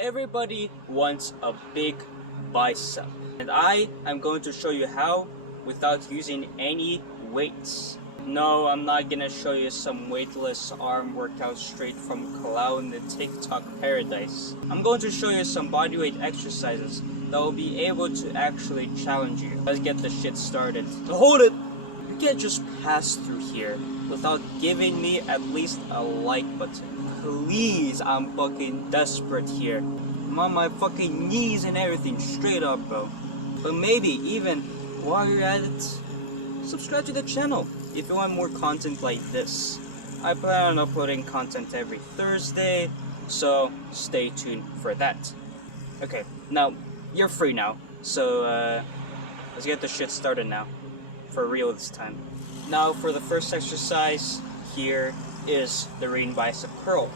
Everybody wants a big bicep, and I am going to show you how without using any weights. No, I'm not gonna show you some weightless arm workout straight from cloud in the TikTok paradise. I'm going to show you some bodyweight exercises that will be able to actually challenge you. Let's get the shit started. Hold it! You can't just pass through here without giving me at least a like button. Please, I'm fucking desperate here. I'm on my fucking knees and everything, straight up, bro. But maybe even while you're at it, subscribe to the channel if you want more content like this. I plan on uploading content every Thursday, so stay tuned for that. Okay, now you're free now, so let's get the shit started now. For real this time. Now for the first exercise here is the ring bicep curl,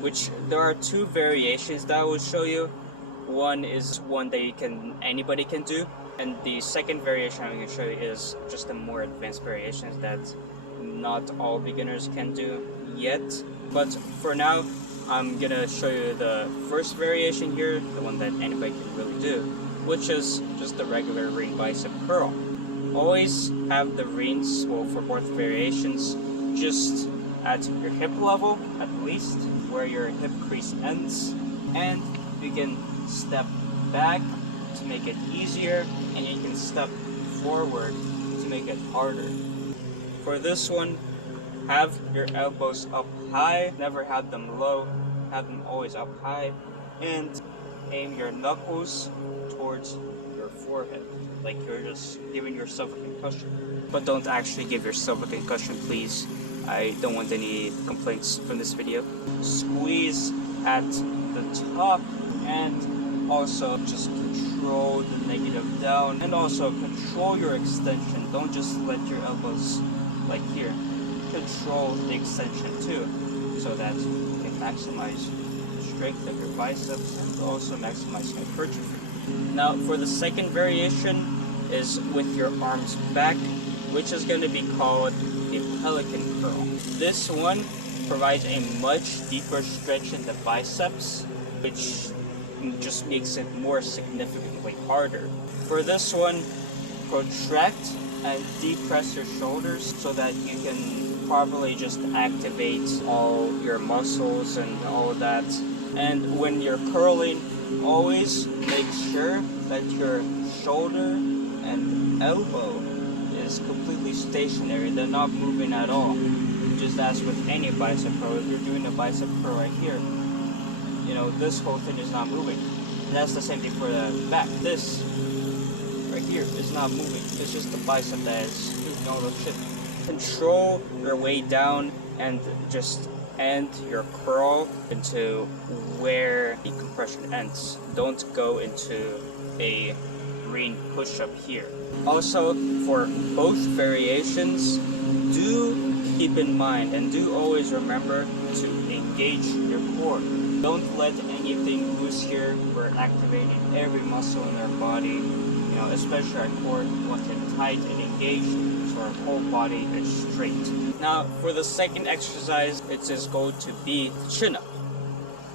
which there are two variations that I will show you. One is one that anybody can do, and the second variation I'm going to show you is just a more advanced variation that not all beginners can do yet. But for now, I'm going to show you the first variation here, the one that anybody can really do, which is just the regular ring bicep curl. Always have the rings, well, for both variations, just at your hip level, at least, where your hip crease ends, and you can step back to make it easier, and you can step forward to make it harder. For this one, have your elbows up high, never have them low, have them always up high, and aim your knuckles towards your forehead, like you're just giving yourself a concussion. But don't actually give yourself a concussion, please. I don't want any complaints from this video. Squeeze at the top, and also just control the negative down, and also control your extension. Don't just let your elbows, like here, control the extension too, so that you can maximize the strength of your biceps and also maximize hypertrophy. Now for the second variation is with your arms back, which is going to be called the pelican curl. This one provides a much deeper stretch in the biceps, which just makes it more significantly harder. For this one, protract and depress your shoulders so that you can properly just activate all your muscles and all of that. And when you're curling, always make sure that your shoulder and elbow is completely stationary. They're not moving at all. Just as with any bicep curl, if you're doing a bicep curl right here, you know, this whole thing is not moving. And that's the same thing for the back. This right here is not moving. It's just the bicep that is doing all the shit. Control your way down and just end your curl into where the compression ends. Don't go into a ring push-up here. Also, for both variations, do keep in mind and do always remember to engage your core. Don't let anything loose here. We're activating every muscle in our body, you know, especially our core. We want it tight and engaged so our whole body is straight. Now, for the second exercise, it is going to be the chin-up.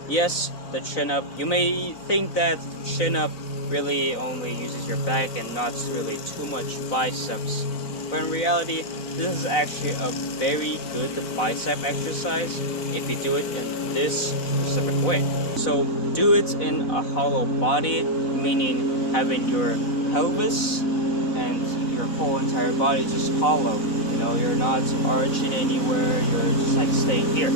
Yes, the chin-up. You may think that chin-up really only uses your back and not really too much biceps, but in reality, this is actually a very good bicep exercise if you do it in this specific way. So do it in a hollow body, meaning having your pelvis and your whole entire body just hollow. You know, you're not arching anywhere, you're just like staying here.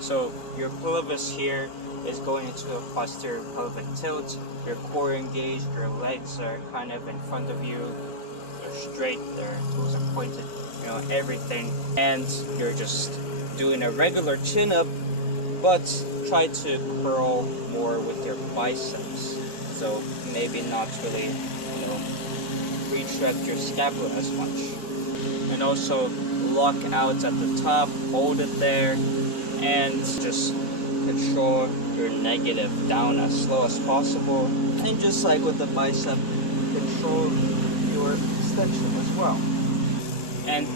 So your pelvis here is going into a posterior pelvic tilt, your core engaged, your legs are kind of in front of you, they're straight, their toes are pointed, you know, everything. And you're just doing a regular chin-up, but try to curl more with your biceps. So maybe not really, you know, retract your scapula as much. And also lock out at the top, hold it there, and just control your negative down as slow as possible. And just like with the bicep, control your extension as well. And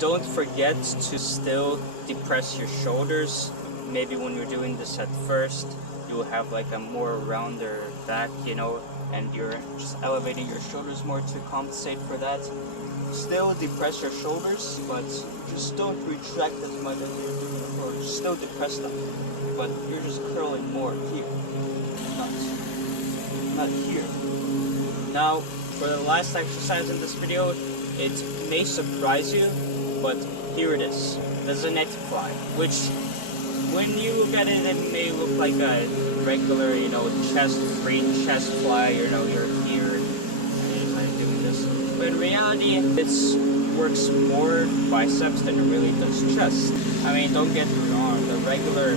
don't forget to still depress your shoulders. Maybe when you're doing this at first, you you will have like a more rounder back, you know, and you're just elevating your shoulders more to compensate for that. Still depress your shoulders, but just don't retract as much as you're doing before. Still depress them, but you're just curling more here, not here. Now, for the last exercise in this video, it may surprise you, but here it is. There's a net fly, which when you look at it, it may look like a regular, you know, free chest fly, you know, you're here, and I'm doing this. But in reality, it works more biceps than it really does chest. I mean, don't get me wrong, the regular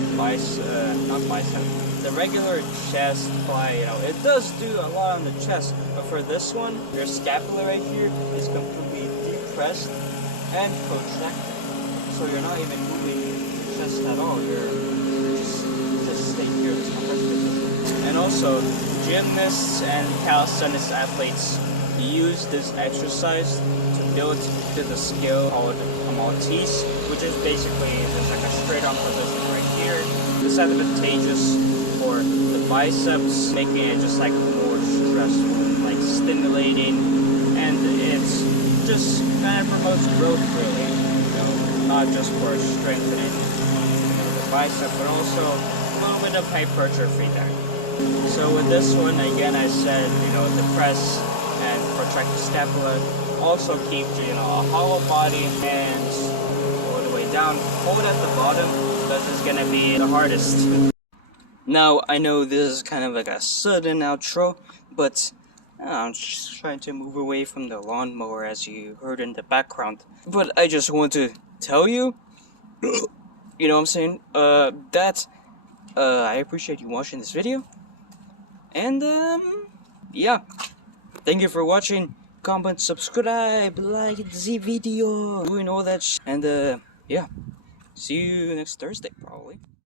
the regular chest fly, you know, it does do a lot on the chest, but for this one, your scapula right here is completely depressed and protracted. So you're not even moving your chest at all, you're just stay here. And also, gymnasts and calisthenics athletes use this exercise to build to the skill called a Maltese, which is basically just like a straight arm position right here. This is advantageous for the biceps, making it just like more stressful, like stimulating, and it's just kind of promotes growth really, you know, not just for strengthening, you know, the bicep, but also a little bit of hypertrophy there. So with this one, again, I said, you know, depress and protract the scapula. Also keep, you know, a hollow body and all the way down. Hold at the bottom, because it's gonna be the hardest. Now, I know this is kind of like a sudden outro, but I'm just trying to move away from the lawnmower as you heard in the background. But I just want to tell you, you know what I'm saying, that I appreciate you watching this video. And yeah, thank you for watching. Comment, subscribe, like the video, doing all that and yeah, see you next Thursday probably.